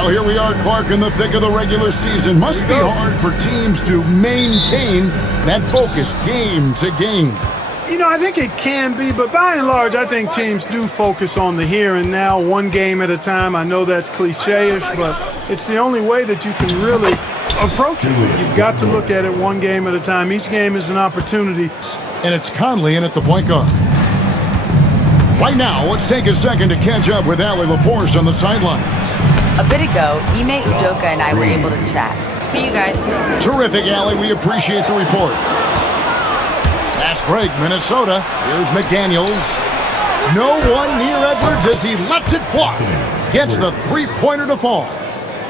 Well, here we are, Clark, in the thick of the regular season. Must be hard for teams to maintain that focus game to game. You know, I think it can be, but by and large, I think teams do focus on the here and now, one game at a time. I know that's cliche-ish, but it's the only way that you can really approach it. You've got to look at it one game at a time. Each game is an opportunity. And it's Conley in at the point guard. Right now, let's take a second to catch up with Allie LaForce on the sidelines. A bit ago, Ime Udoka and I were able to chat. Hey, you guys. Terrific, Allie. We appreciate the report. Fast break, Minnesota. Here's McDaniels. No one near Edwards as he lets it fly. Gets the three-pointer to fall.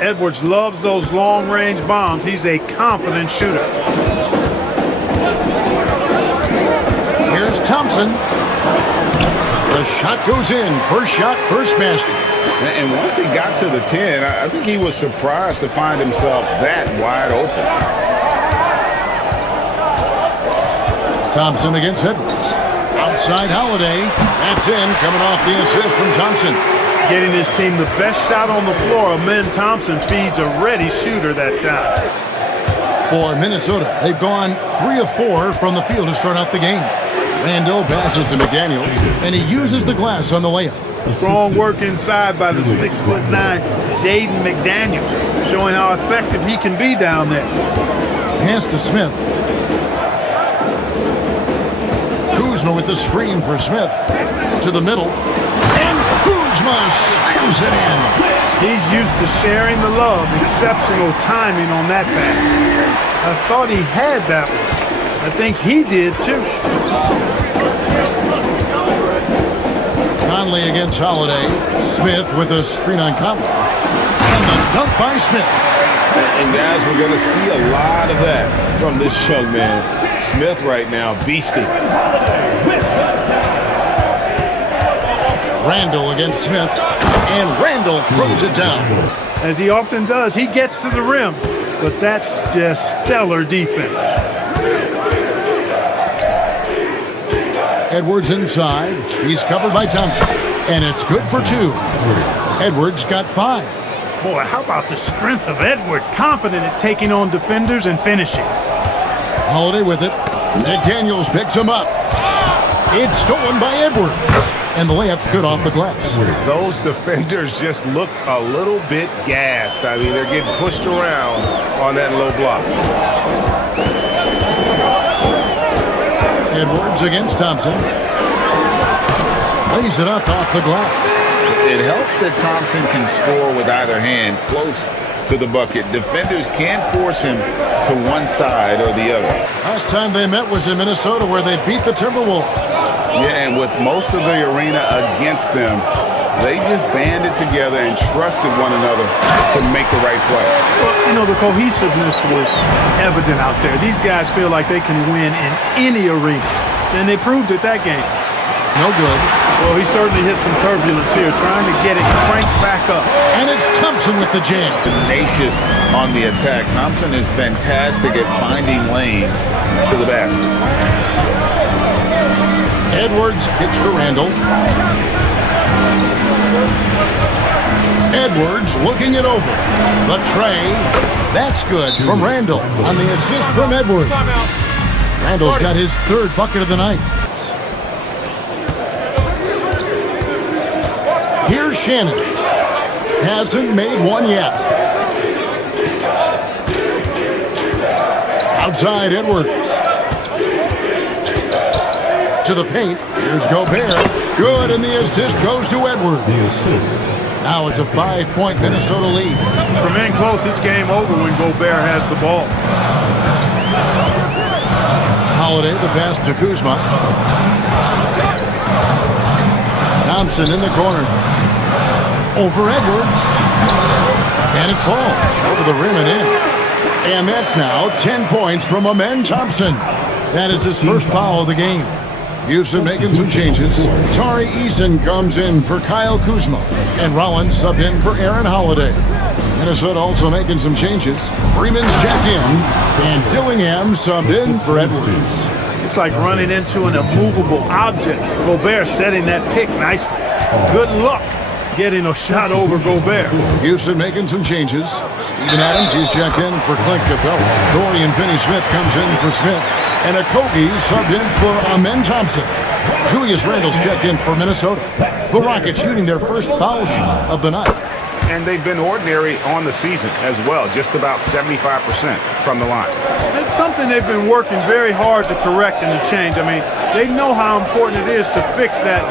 Edwards loves those long-range bombs. He's a confident shooter. Here's Thompson. The shot goes in. First shot, first basket. And once he got to the 10, I think he was surprised to find himself that wide open. Thompson against Edwards. Outside Holiday. That's in, coming off the assist from Thompson. Getting his team the best shot on the floor. Amen Thompson feeds a ready shooter that time. For Minnesota, they've gone 3 of 4 from the field to start out the game. Randall passes to McDaniels, and he uses the glass on the layup. Strong work inside by the 6'9" Jaden McDaniels, showing how effective he can be down there. Pass to Smith. Kuzma with the screen for Smith. To the middle. And Kuzma slams it in. He's used to sharing the love. Exceptional timing on that pass. I thought he had that one. I think he did too. Conley against Holiday. Smith with a screen on Conley. And the dunk by Smith. And guys, we're going to see a lot of that from this young man. Smith right now, beasting. Randall against Smith. And Randall throws it down. As he often does, he gets to the rim. But that's just stellar defense. Edwards inside. He's covered by Thompson. And it's good for 2. Edwards got 5. Boy, how about the strength of Edwards? Confident at taking on defenders and finishing. Holiday with it. McDaniels picks him up. It's stolen by Edwards. And the layup's good off the glass. Those defenders just look a little bit gassed. I mean, they're getting pushed around on that low block. Edwards against Thompson. Lays it up off the glass. It helps that Thompson can score with either hand close to the bucket. Defenders can't force him to one side or the other. Last time they met was in Minnesota, where they beat the Timberwolves. Yeah, and with most of the arena against them, they just banded together and trusted one another to make the right play. Well, you know, the cohesiveness was evident out there. These guys feel like they can win in any arena, and they proved it that game. No good. Well, he certainly hit some turbulence here, trying to get it cranked back up. And it's Thompson with the jam. Tenacious on the attack. Thompson is fantastic at finding lanes to the basket. Edwards kicks to Randall. Edwards looking it over. The tray. That's good from Randall on the assist from Edwards. Randall's got his 3rd bucket of the night. Here's Shannon. Hasn't made one yet. Outside Edwards. To the paint. Here's Gobert. Good, and the assist goes to Edwards. Now it's a 5-point Minnesota lead. From in close, it's game over when Gobert has the ball. Holiday, the pass to Kuzma. Thompson in the corner. Over Edwards. And it falls over the rim and in. And that's now 10 points from Amen Thompson. That is his first foul of the game. Houston making some changes. Tari Eason comes in for Kyle Kuzma. And Rollins subbed in for Aaron Holiday. Minnesota also making some changes. Freeman's checked in. And Dillingham subbed in for Edwards. It's like running into an immovable object. Gobert setting that pick nicely. Good luck getting a shot over Gobert. Houston making some changes. Steven Adams, he's checked in for Clint Capella. Dorian Finney-Smith comes in for Smith. And Okogie subbed in for Amen Thompson. Julius Randle's checked in for Minnesota. The Rockets shooting their first foul shot of the night. And they've been ordinary on the season as well, just about 75% from the line. It's something they've been working very hard to correct and to change. I mean, they know how important it is to fix that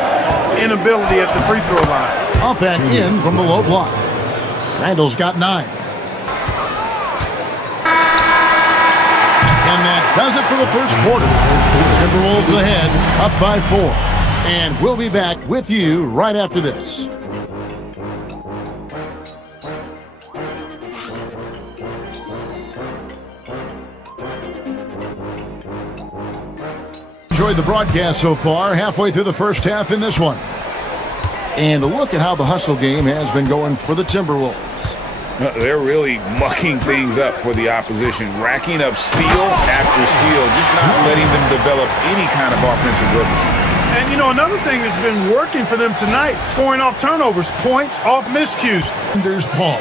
inability at the free throw line. Up and in from the low block. Randle's got 9. And that does it for the first quarter. Timberwolves ahead, up by 4. And we'll be back with you right after this. Enjoyed the broadcast so far, halfway through the first half in this one. And look at how the hustle game has been going for the Timberwolves. They're really mucking things up for the opposition, racking up steal after steal, just not letting them develop any kind of offensive rhythm. And, you know, another thing that's been working for them tonight, scoring off turnovers, points off miscues. There's pause.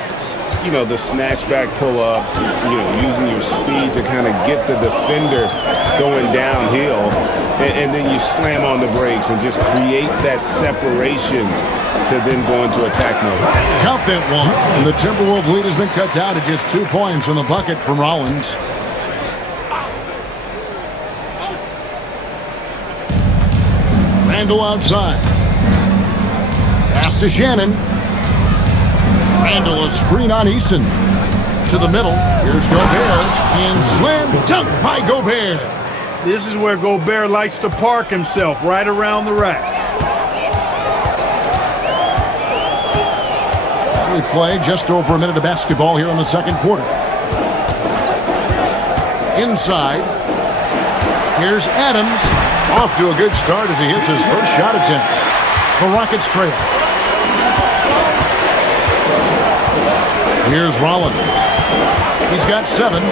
You know, the snatchback pull-up, you know, using your speed to kind of get the defender going downhill, and then you slam on the brakes and just create that separation to then go into attack mode. Count that one. And the Timberwolves lead has been cut down to just 2 points on the bucket from Rollins. Randle outside. Pass to Shannon. Randle a screen on Easton. To the middle. Here's Gobert. And slam dunk by Gobert. This is where Gobert likes to park himself, right around the rack. We play just over a minute of basketball here in the second quarter. Inside. Here's Adams. Off to a good start as he hits his first shot attempt. The Rockets trail. Here's Rollins. He's got 7.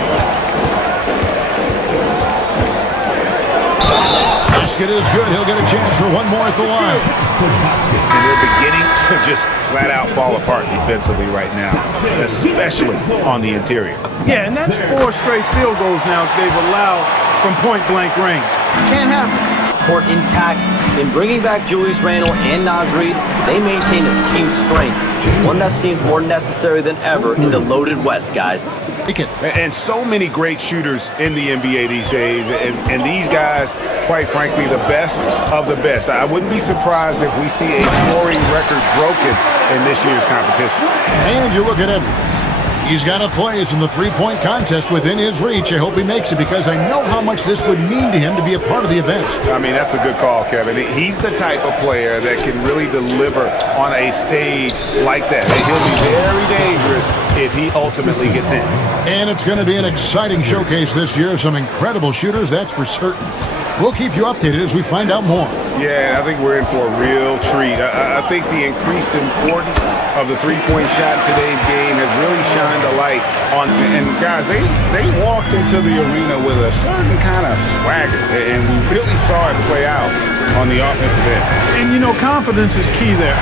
Basket is good. He'll get a chance for one more at the line. And they're beginning to just flat out fall apart defensively right now, especially on the interior. Yeah, and that's 4 straight field goals now they've allowed from point-blank range. Can't happen. Court intact. In bringing back Julius Randle and Naz Reid, they maintain a team strength, one that seems more necessary than ever in the loaded West, guys. And so many great shooters in the NBA these days, and these guys, quite frankly, the best of the best. I wouldn't be surprised if we see a scoring record broken in this year's competition. And you look at Edwards. He's got a place in the three-point contest within his reach. I hope he makes it because I know how much this would mean to him to be a part of the event. I mean, that's a good call, Kevin. He's the type of player that can really deliver on a stage like that. And he'll be very dangerous if he ultimately gets in. And it's going to be an exciting showcase this year. Some incredible shooters, that's for certain. We'll keep you updated as we find out more. Yeah, I think we're in for a real treat. I think the increased importance of the three-point shot in today's game has really shined a light on. And guys, they walked into the arena with a certain kind of swagger, and we really saw it play out on the offensive end. And you know, confidence is key there.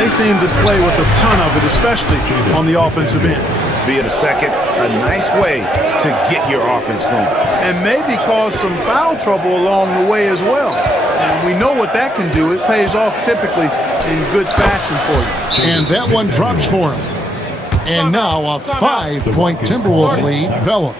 They seem to play with a ton of it, especially on the offensive end. Be it a second, a nice way to get your offense going. And maybe cause some foul trouble along the way as well. And we know what that can do. It pays off typically in good fashion for you. And that one drops for him. And now a 5-point Timberwolves lead, Bella.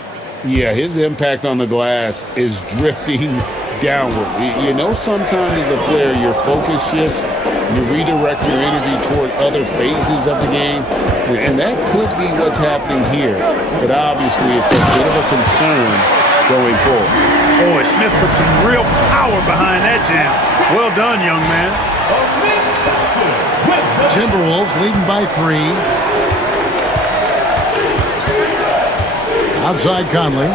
Yeah, his impact on the glass is drifting downward. You know, sometimes as a player, your focus shifts. You redirect your energy toward other phases of the game. And that could be what's happening here. But obviously, it's a bit of a concern going forward. Boy, Smith put some real power behind that jam. Well done, young man. Timberwolves leading by 3. Outside Conley.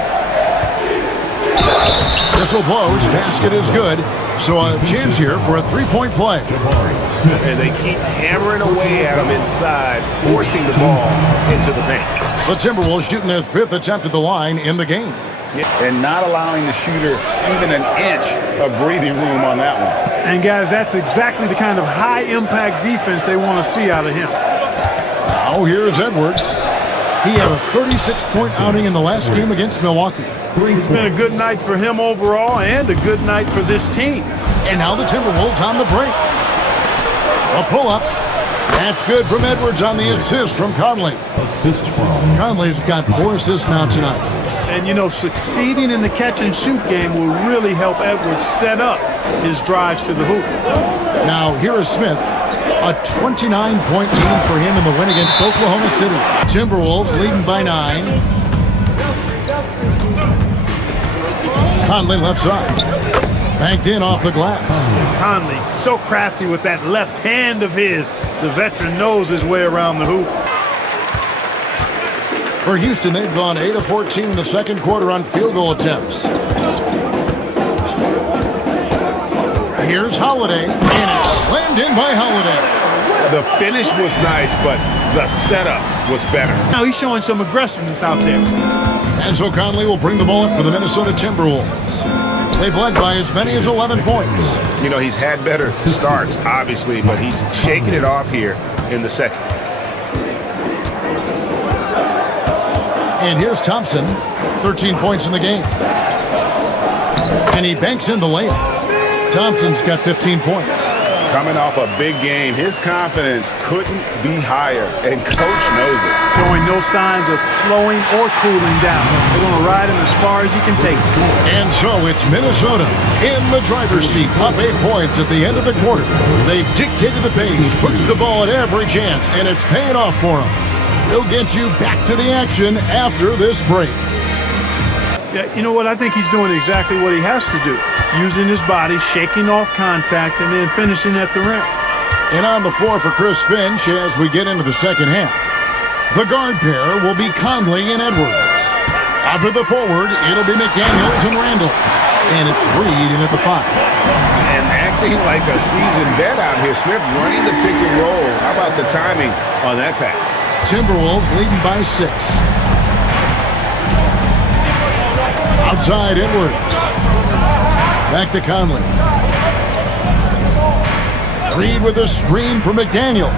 Whistle blows. Basket is good. So a chance here for a three-point play. And they keep hammering away at him inside, forcing the ball into the paint. The Timberwolves shooting their 5th attempt at the line in the game. And not allowing the shooter even an inch of breathing room on that one. And, guys, that's exactly the kind of high-impact defense they want to see out of him. Now here's Edwards. He had a 36-point outing in the last game against Milwaukee. It's been a good night for him overall and a good night for this team. And now the Timberwolves on the break. A pull-up. That's good from Edwards on the assist from Conley. Conley's got 4 assists now tonight. And, you know, succeeding in the catch-and-shoot game will really help Edwards set up his drives to the hoop. Now here is Smith. A 29-point game for him in the win against Oklahoma City. Timberwolves leading by 9. Conley left side. Banked in off the glass. Conley, so crafty with that left hand of his. The veteran knows his way around the hoop. For Houston, they've gone 8 of 14 in the second quarter on field goal attempts. Here's Holiday, and it's slammed in by Holiday. The finish was nice, but the setup was better. Now he's showing some aggressiveness out there. And so Conley will bring the ball up for the Minnesota Timberwolves. They've led by as many as 11 points. You know, he's had better starts, obviously, but he's shaking it off here in the second. And here's Thompson, 13 points in the game. And he banks in the layup. Thompson's got 15 points. Coming off a big game, his confidence couldn't be higher, and Coach knows it. Showing no signs of slowing or cooling down. They're going to ride him as far as he can take him. And so it's Minnesota in the driver's seat, up 8 points at the end of the quarter. They've dictated the pace, pushed the ball at every chance, and it's paying off for them. We'll get you back to the action after this break. Yeah, you know what? I think he's doing exactly what he has to do. Using his body, shaking off contact, and then finishing at the rim. And on the floor for Chris Finch as we get into the second half. The guard pair will be Conley and Edwards. Up at the forward, it'll be McDaniels and Randall. And it's Reed in at the 5. And acting like a seasoned vet out here, Smith running the pick and roll. How about the timing on that pass? Timberwolves leading by 6. Outside Edwards. Back to Conley. Reed with a screen for McDaniel.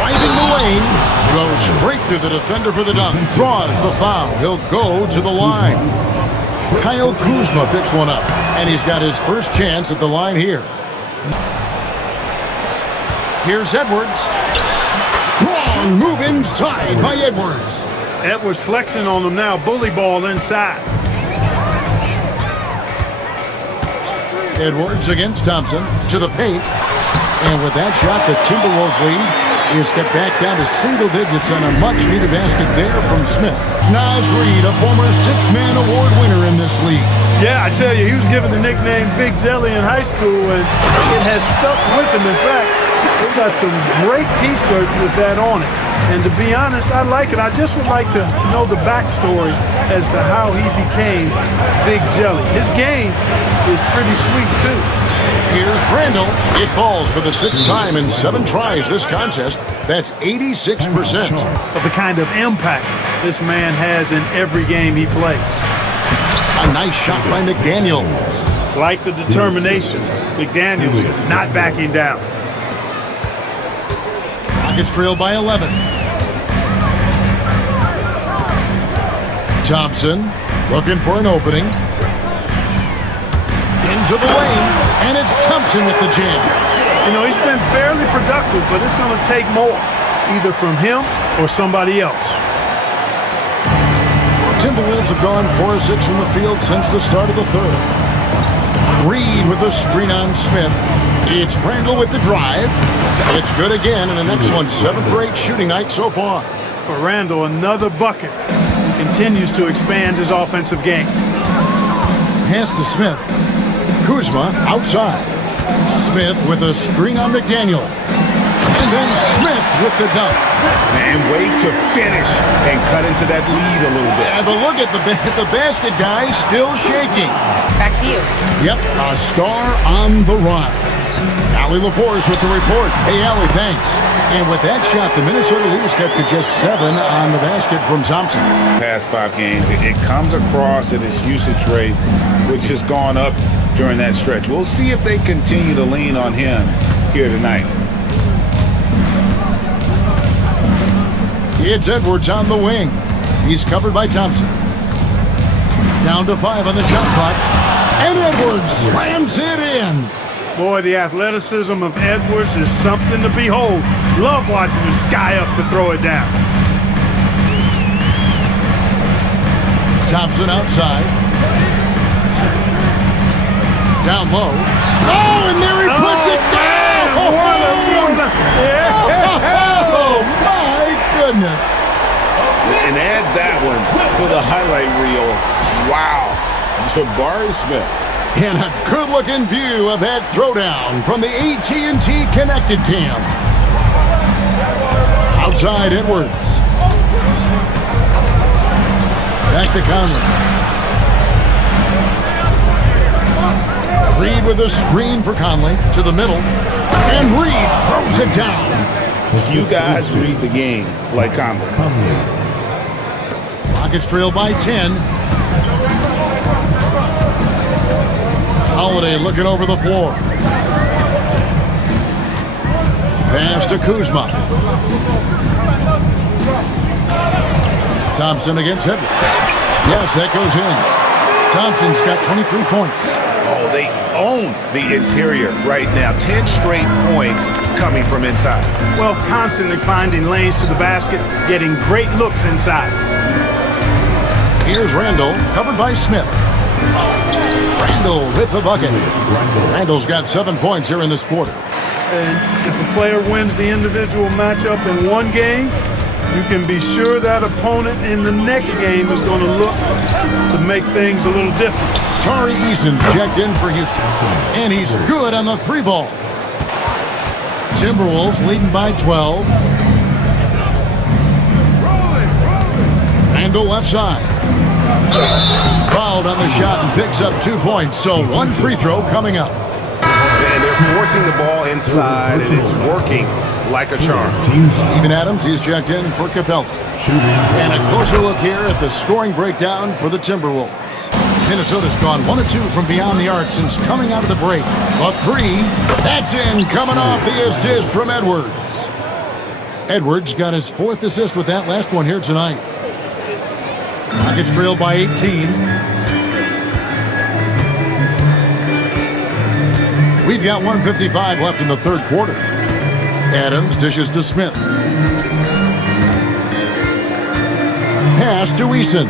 Right in the lane. Goes straight to the defender for the dunk. Draws the foul. He'll go to the line. Kyle Kuzma picks one up. And he's got his first chance at the line here. Here's Edwards. Strong move inside by Edwards. Edwards flexing on them now. Bully ball inside. Edwards against Thompson to the paint. And with that shot, the Timberwolves lead is cut back down to single digits on a much-needed basket there from Smith. Naz Reid, a former 6-man award winner in this league. Yeah, I tell you, he was given the nickname Big Jelly in high school, and it has stuck with him. In fact, we've got some great T-shirts with that on it. And to be honest, I like it. I just would like to know the backstory as to how he became Big Jelly. His game is pretty sweet, too. Here's Randall. It falls for the 6th time in 7 tries this contest. That's 86%. Of the kind of impact this man has in every game he plays. A nice shot by McDaniels. Like the determination, McDaniels not backing down. Rockets trail by 11. Thompson looking for an opening. Into the lane, and it's Thompson with the jam. You know, he's been fairly productive, but it's going to take more, either from him or somebody else. Timberwolves have gone 4 of 6 from the field since the start of the third. Reed with a screen on Smith. It's Randall with the drive. It's good again, and an excellent 7 for 8 shooting night so far. For Randall, another bucket. He continues to expand his offensive game. Pass to Smith. Kuzma outside. Smith with a screen on McDaniel. And then Smith with the dunk. And wait to finish and cut into that lead a little bit. And but look at the basket guy still shaking. Back to you. Yep, a star on the rise. Allie LaForce with the report. Hey, Allie, thanks. And with that shot, the Minnesota leaders got to just 7 on the basket from Thompson. Past 5 games, it comes across in its usage rate, which has gone up during that stretch. We'll see if they continue to lean on him here tonight. It's Edwards on the wing. He's covered by Thompson. Down to 5 on the shot clock. And Edwards slams it in. Boy, the athleticism of Edwards is something to behold. Love watching him sky up to throw it down. Thompson outside. Down low. Oh, and there he puts it down! Oh, my goodness. And add that one to the highlight reel. Wow. Jabari Smith. And a good-looking view of that throwdown from the AT&T Connected Cam. Outside Edwards. Back to Conley. Reed with a screen for Conley to the middle. And Reed throws it down. Few guys read the game like Conley. Rockets trail by 10. Holiday looking over the floor. Pass to Kuzma. Thompson against Edwards. Yes, that goes in. Thompson's got 23 points. Oh, they own the interior right now. 10 straight points coming from inside. Well, constantly finding lanes to the basket, getting great looks inside. Here's Randall, covered by Smith. Randall with the bucket. Randall's got 7 points here in this quarter. And if a player wins the individual matchup in one game, you can be sure that opponent in the next game is going to look to make things a little different. Tari Eason's checked in for Houston, and he's good on the 3-ball. Timberwolves leading by 12. Randall left side. Fouled on the shot and picks up 2 points, so 1 free throw coming up. And they're forcing the ball inside, and it's working like a charm. Steven Adams, he's checked in for Capella. And a closer look here at the scoring breakdown for the Timberwolves. Minnesota's gone 1 of 2 from beyond the arc since coming out of the break. A 3, that's in, coming off the assist from Edwards. Edwards got his 4th assist with that last one here tonight. Rockets trail by 18. We've got 1:55 left in the third quarter. Adams dishes to Smith. Pass to Eason.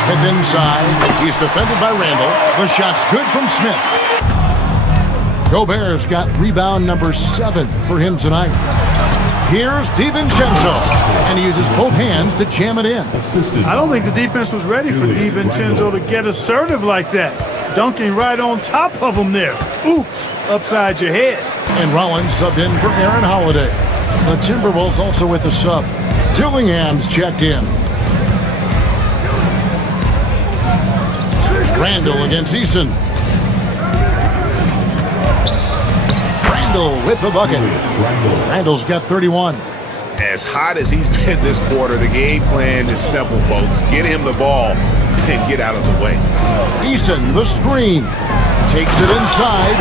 Smith inside. He's defended by Randall. The shot's good from Smith. Gobert's got rebound number 7 for him tonight. Here's DiVincenzo, and he uses both hands to jam it in. I don't think the defense was ready for DiVincenzo to get assertive like that. Dunking right on top of him there. Oops, upside your head. And Rollins subbed in for Aaron Holiday. The Timberwolves also with the sub. Dillingham's checked in. Randall against Eason. Randall with the bucket. Randall's got 31. As hot as he's been this quarter, the game plan is simple, folks. Get him the ball and get out of the way. Eason, the screen. Takes it inside.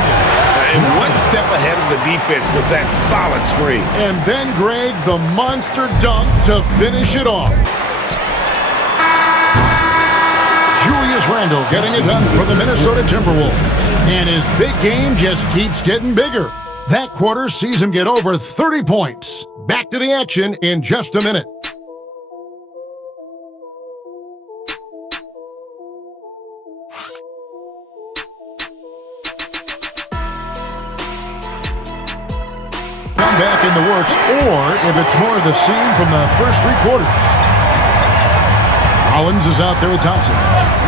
And 1 step ahead of the defense with that solid screen. And then Greg, the monster dunk to finish it off. Julius Randle getting it done for the Minnesota Timberwolves. And his big game just keeps getting bigger. That quarter sees him get over 30 points. Back to the action in just a minute. Back in the works, or if it's more of the same from the first 3 quarters. Rollins is out there with Thompson.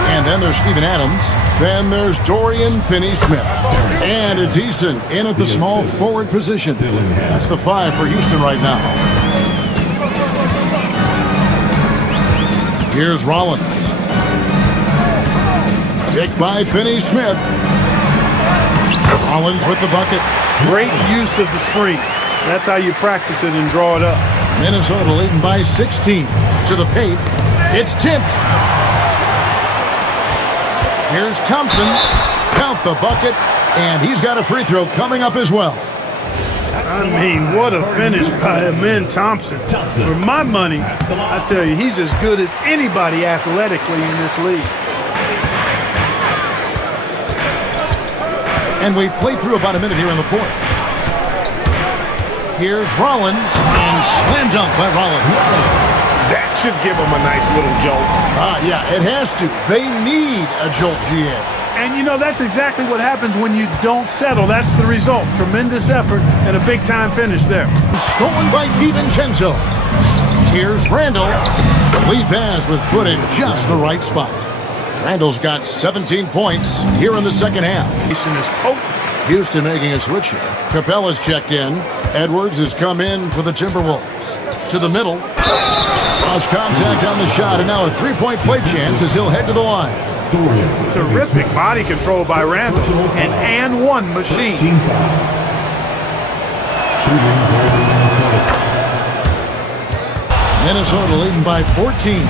And then there's Steven Adams. Then there's Dorian Finney-Smith. And it's Eason in at the small forward position. That's the 5 for Houston right now. Here's Rollins. Picked by Finney-Smith. Rollins with the bucket. Great use of the screen. That's how you practice it and draw it up. Minnesota leading by 16. To the paint. It's tipped. Here's Thompson. Count the bucket. And he's got a free throw coming up as well. I mean, what a finish by Amen Thompson. For my money, I tell you, he's as good as anybody athletically in this league. And we've played through about a minute here in the fourth. Here's Rollins, and slam dunk by Rollins. That should give him a nice little jolt. Yeah, it has to. They need a jolt, GA. And, you know, that's exactly what happens when you don't settle. That's the result. Tremendous effort and a big-time finish there. Stolen by DiVincenzo. Here's Randall. The lead pass was put in just the right spot. Randall's got 17 points here in the second half. Houston making a switch here. Capella's checked in. Edwards has come in for the Timberwolves. To the middle. Lost contact on the shot, and now a three-point play chance as he'll head to the line. Terrific body control by Randall. An and one machine. Minnesota leading by 14.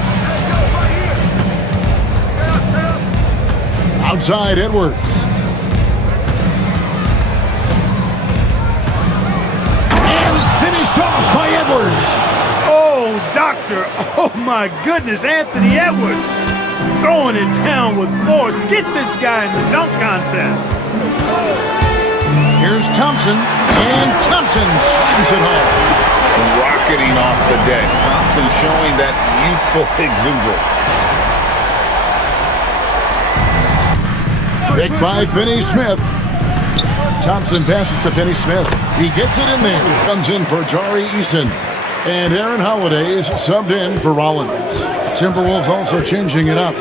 Outside Edwards. And finished off by Edwards. Oh, doctor. Oh, my goodness. Anthony Edwards throwing it down with force. Get this guy in the dunk contest. Here's Thompson. And Thompson slams it home. Rocketing off the deck. Thompson showing that youthful exuberance. Picked by Finney-Smith. Thompson passes to Finney-Smith. He gets it in there. Comes in for Tari Eason. And Aaron Holiday is subbed in for Rollins. Timberwolves also changing it up.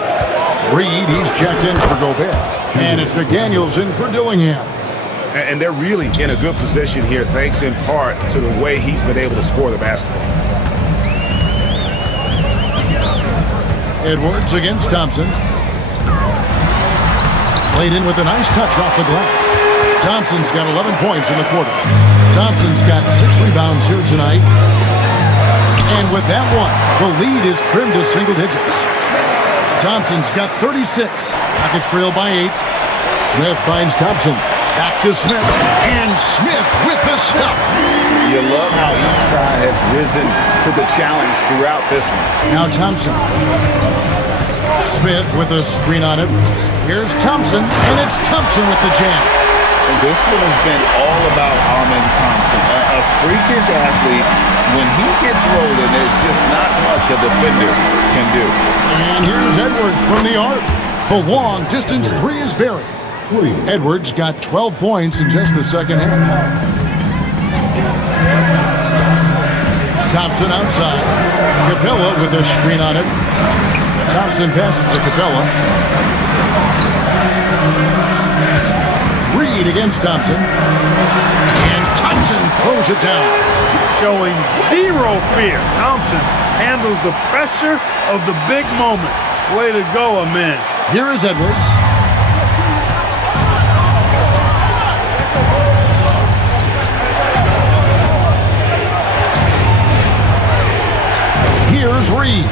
Reed, he's checked in for Gobert. And it's McDaniels in for Dillingham. And they're really in a good position here, thanks in part to the way he's been able to score the basketball. Edwards against Thompson. Played in with a nice touch off the glass. Thompson's got 11 points in the quarter. Thompson's got 6 rebounds here tonight. And with that one, the lead is trimmed to single digits. Thompson's got 36. Rockets trail by 8. Smith finds Thompson. Back to Smith. And Smith with the stuff. You love how each side has risen to the challenge throughout this one. Now Thompson. Smith with a screen on it. Here's Thompson, and it's Thompson with the jam. And this one has been all about Amen Thompson. A freakish athlete. When he gets rolling, there's just not much a defender can do. And here's Edwards from the arc. The long distance three is buried. Edwards got 12 points in just the second half. Thompson outside. Capella with a screen on it. Thompson passes to Capella. Reed against Thompson. And Thompson throws it down. Showing zero fear. Thompson handles the pressure of the big moment. Way to go, Amen. Here is Edwards. Here's Reed.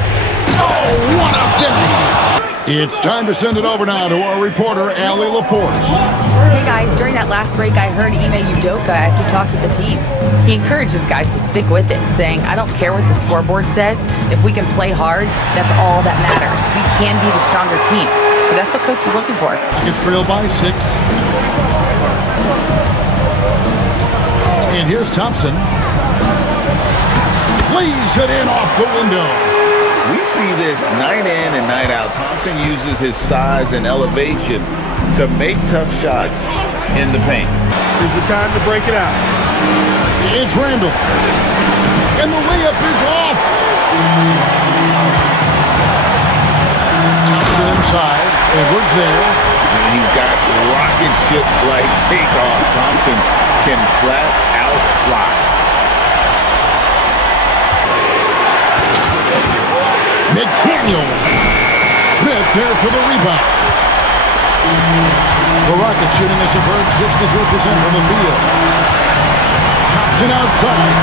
Oh, what a finish! It's time to send it over now to our reporter, Allie LaForce. Hey guys, during that last break, I heard Ime Udoka as he talked with the team. He encourages guys to stick with it, saying, I don't care what the scoreboard says. If we can play hard, that's all that matters. We can be the stronger team. So that's what coach is looking for. It's trailed by 6. And here's Thompson. Lays it in off the window. We see this night in and night out. Thompson uses his size and elevation to make tough shots in the paint. Is the time to break it out. It's Randall. And the layup is off. Thompson inside. Edwards there. And he's got rocket ship-like takeoff. Thompson can flat out fly. McDaniels. Smith there for the rebound. The Rockets shooting a superb 63% from the field. Thompson outside.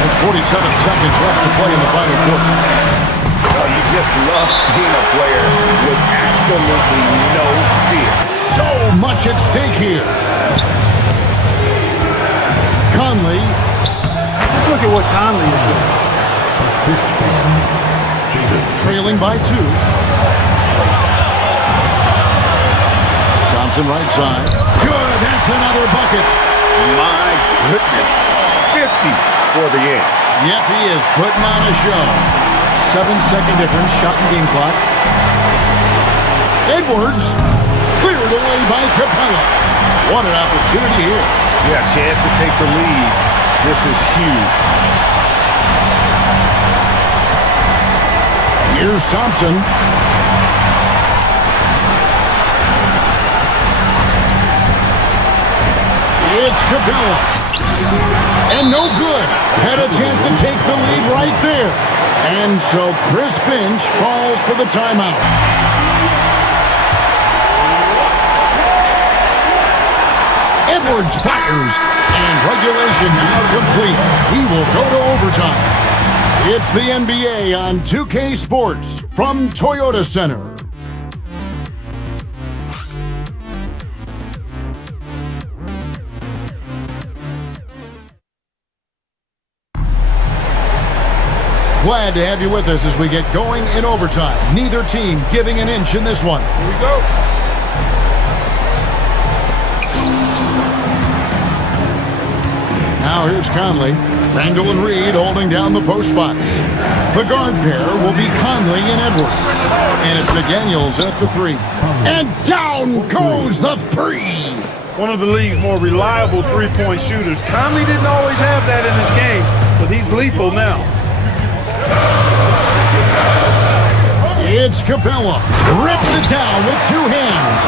There's 47 seconds left to play in the final quarter. Oh, you just love seeing a player with absolutely no fear. So much at stake here. Conley. Let's look at what Conley is doing. Trailing by 2. Thompson right side. Good, that's another bucket. My goodness. 50 for the end. Yep, he is putting on a show. 7-second difference, shot and game clock. Edwards cleared away by Capella. What an opportunity here. Yeah, chance to take the lead. This is huge. Here's Thompson. It's Capella. And no good. Had a chance to take the lead right there. And so Chris Finch calls for the timeout. Edwards fires. And regulation now complete. We will go to overtime. It's the NBA on 2K Sports from Toyota Center. Glad to have you with us as we get going in overtime. Neither team giving an inch in this one. Here we go. Now here's Conley. Randall and Reed holding down the post spots. The guard pair will be Conley and Edwards. And it's McDaniels at the 3. And down goes the 3. One of the league's more reliable three-point shooters. Conley didn't always have that in his game, but he's lethal now. It's Capella. Rips it down with 2 hands.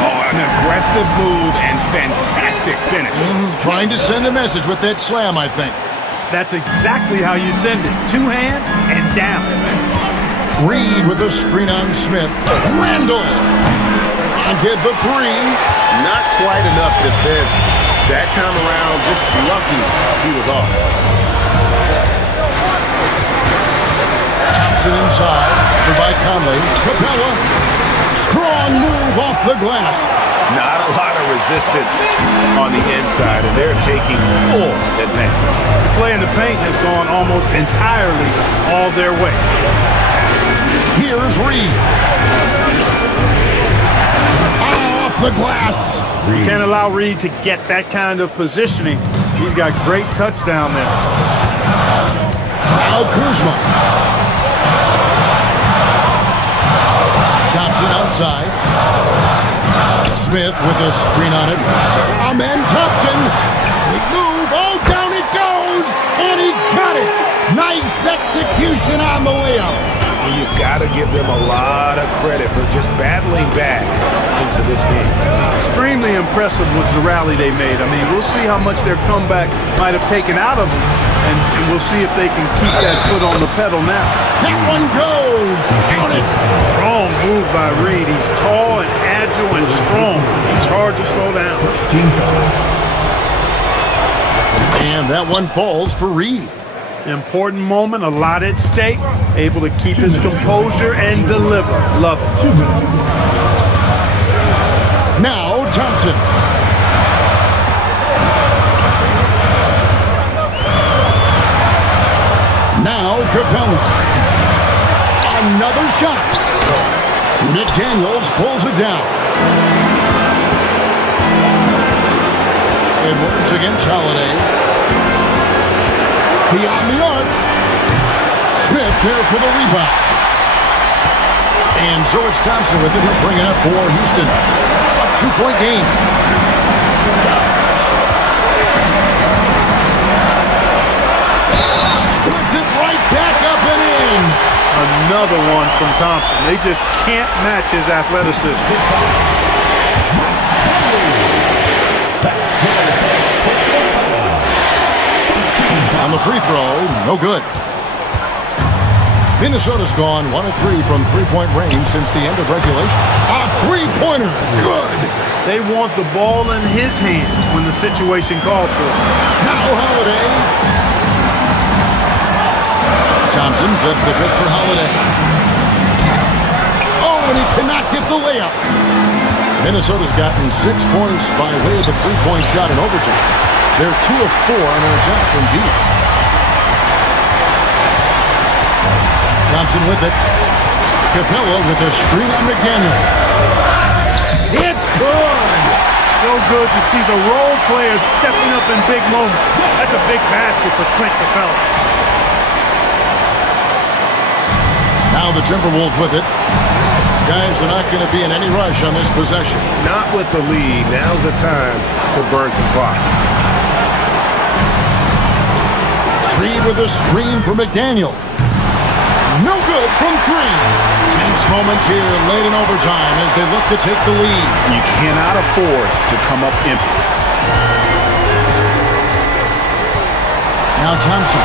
Oh, an aggressive move and fantastic finish. Trying to send a message with that slam, I think. That's exactly how you send it. 2 hands and down. Reed with a screen on Smith. Randall. And get the 3. Not quite enough defense. That time around, just lucky he was off. Thompson inside. By Conley. Capella. Strong move off the glass. Not a lot of resistance on the inside, and they're taking full advantage. The play in the paint has gone almost entirely all their way. Here's Reed. Off the glass. You can't allow Reed to get that kind of positioning. He's got great touch down there. Now Kuzma. Thompson outside. Smith with a screen on it. Amen Thompson. Sneak move. Oh, down it goes. And he got it. Nice execution on the layup. And you've got to give them a lot of credit for just battling back into this game. Extremely impressive was the rally they made. I mean, we'll see how much their comeback might have taken out of them, and we'll see if they can keep that foot on the pedal now. That one goes. Count it. Strong move by Reed. He's tall and agile and strong. It's hard to slow down. And that one falls for Reed. Important moment, a lot at stake. Able to keep his composure and deliver. Love it. Now Thompson. Now Capella. Another shot. McDaniels pulls it down. Edwards against Holiday. Beyond the arc. Smith there for the rebound. And so it's Thompson with it. He'll bring it up for Houston. A 2-point game. Puts it right back up and in. Another one from Thompson. They just can't match his athleticism. On the free throw, no good. Minnesota's gone 1 of 3 from three-point range since the end of regulation. A three-pointer, good. They want the ball in his hands when the situation calls for it. Now Holiday. Thompson sets the pick for Holiday. Oh, and he cannot get the layup. Minnesota's gotten 6 points by way of the three-point shot in overtime. They're 2 of 4 on their attempts from deep. Thompson with it. Capella with a screen on McDaniel. It's good. So good to see the role players stepping up in big moments. That's a big basket for Clint Capella. Now the Timberwolves with it. Guys are not going to be in any rush on this possession. Not with the lead. Now's the time to burn some clock. Reed with a screen for McDaniel. No good from 3. Tense moments here late in overtime as they look to take the lead. You cannot afford to come up empty. Now Thompson.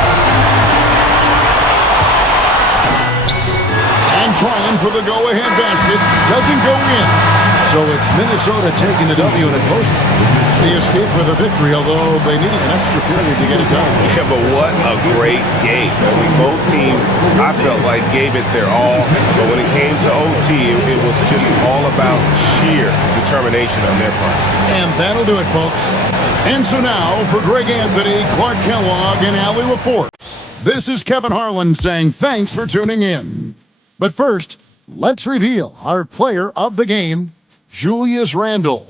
And trying for the go-ahead basket. Doesn't go in. So it's Minnesota taking the W in a close one. They escape with a victory, although they needed an extra period to get it done. Yeah, but what a great game. I mean, both teams, I felt like, gave it their all. But when it came to OT, it was just all about sheer determination on their part. And that'll do it, folks. And so now, for Greg Anthony, Clark Kellogg, and Allie LaForce, this is Kevin Harlan saying thanks for tuning in. But first, let's reveal our player of the game, Julius Randle.